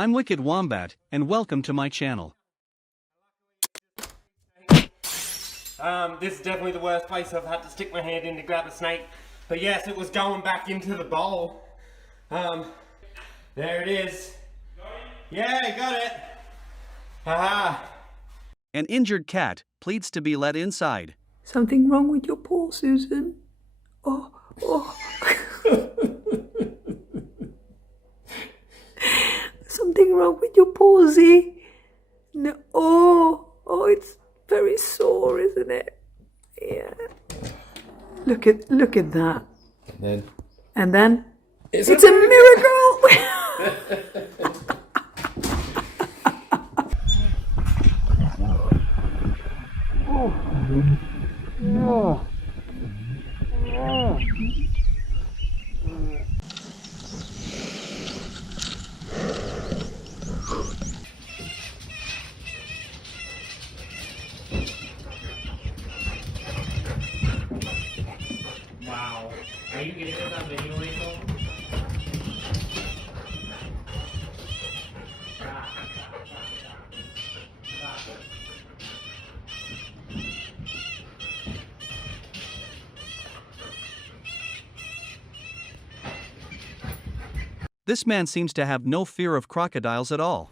I'm Wicked Wombat, and welcome to my channel. This is definitely the worst place I've had to stick my hand in to grab a snake. But yes, it was going back into the bowl. There it is. Yeah, got it. Haha. An injured cat pleads to be let inside. Something wrong with your paw, Susan? Oh. Something wrong with your pawsy? No. Oh, it's very sore, isn't it? Yeah. Look at that. And then it's a miracle. Wow. Are you getting this on video, Rachel? This man seems to have no fear of crocodiles at all.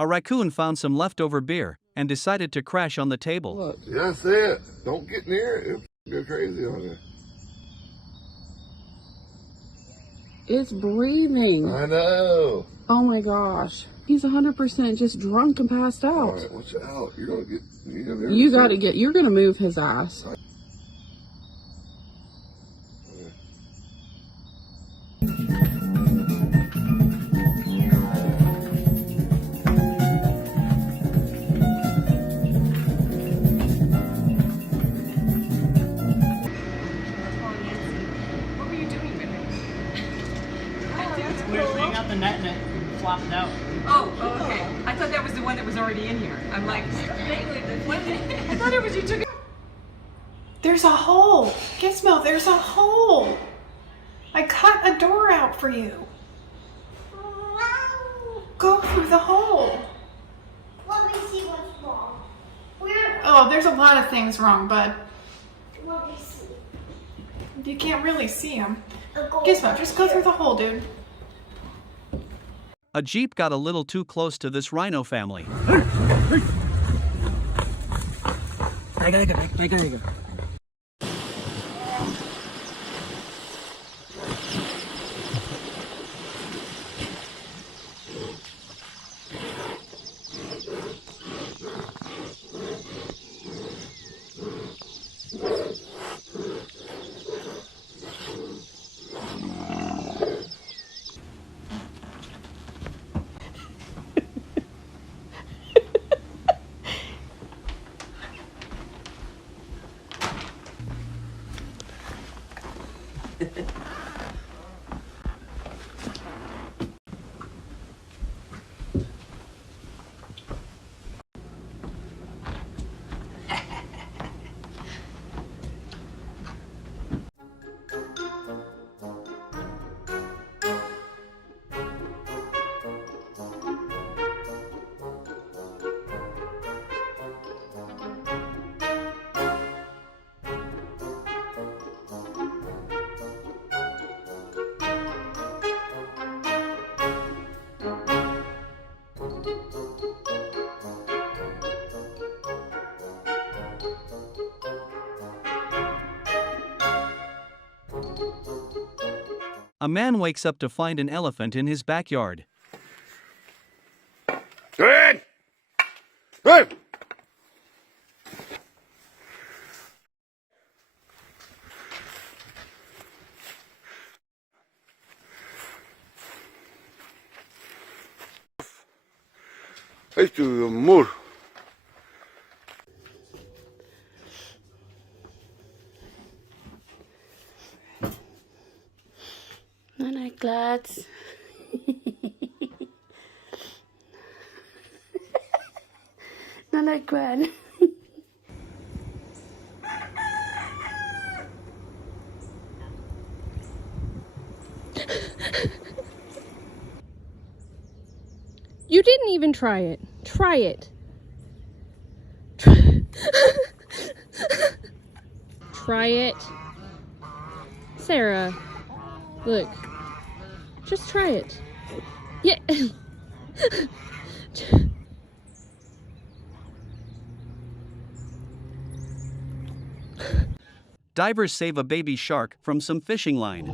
A raccoon found some leftover beer and decided to crash on the table. Yeah, that's it. Don't get near it. It'll go crazy on you. It's breathing. I know. Oh my gosh. He's 100% just drunk and passed out. All right, watch out. You're going to get... You're going to move his ass. We were putting out the net and it flopped out. Oh, okay. I thought that was the one that was already in here. I'm like, what? I thought it was you took it. There's a hole. Gizmo, there's a hole. I cut a door out for you. Go through the hole. Let me see what's wrong. Oh, there's a lot of things wrong, bud. Let me see. You can't really see them. Go Gizmo, just go through the hole, dude. A jeep got a little too close to this rhino family. I gotta go. A man wakes up to find an elephant in his backyard. Good! Hey! Esto es amor. Night night, Glads. Night night, Gran. You didn't even try it. Try it. Try it. Sarah, look. Just try it. Yeah. Divers save a baby shark from some fishing line.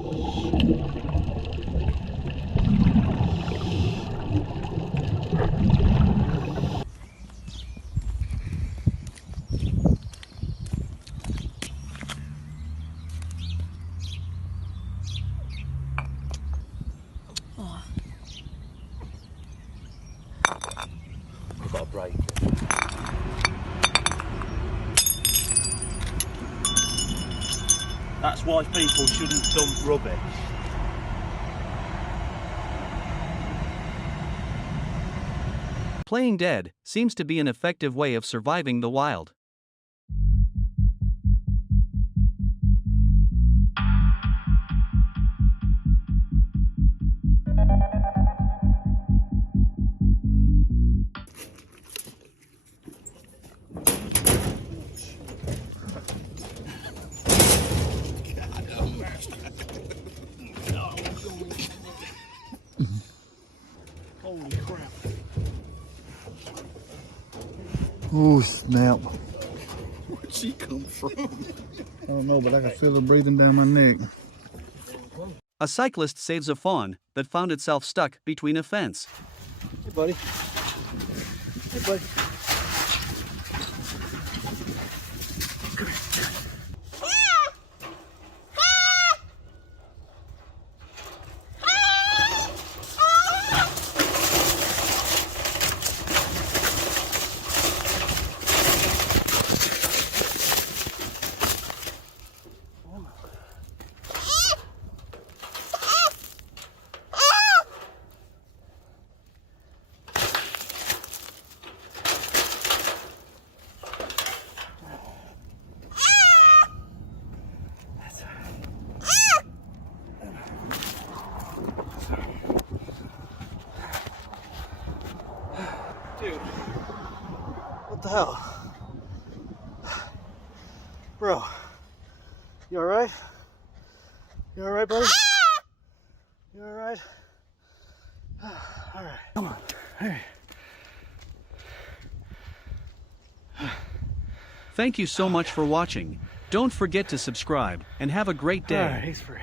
I've got a break. That's why people shouldn't dump rubbish. Playing dead seems to be an effective way of surviving the wild. Holy crap. Oh, snap. Where'd she come from? I don't know, but I can feel it breathing down my neck. A cyclist saves a fawn that found itself stuck between a fence. Hey, buddy. Hey, buddy. Dude, what the hell? Bro, you alright? You alright, buddy? You alright? Alright, come on. Hey. Thank you so much for watching. Don't forget to subscribe and have a great day. Alright, he's free.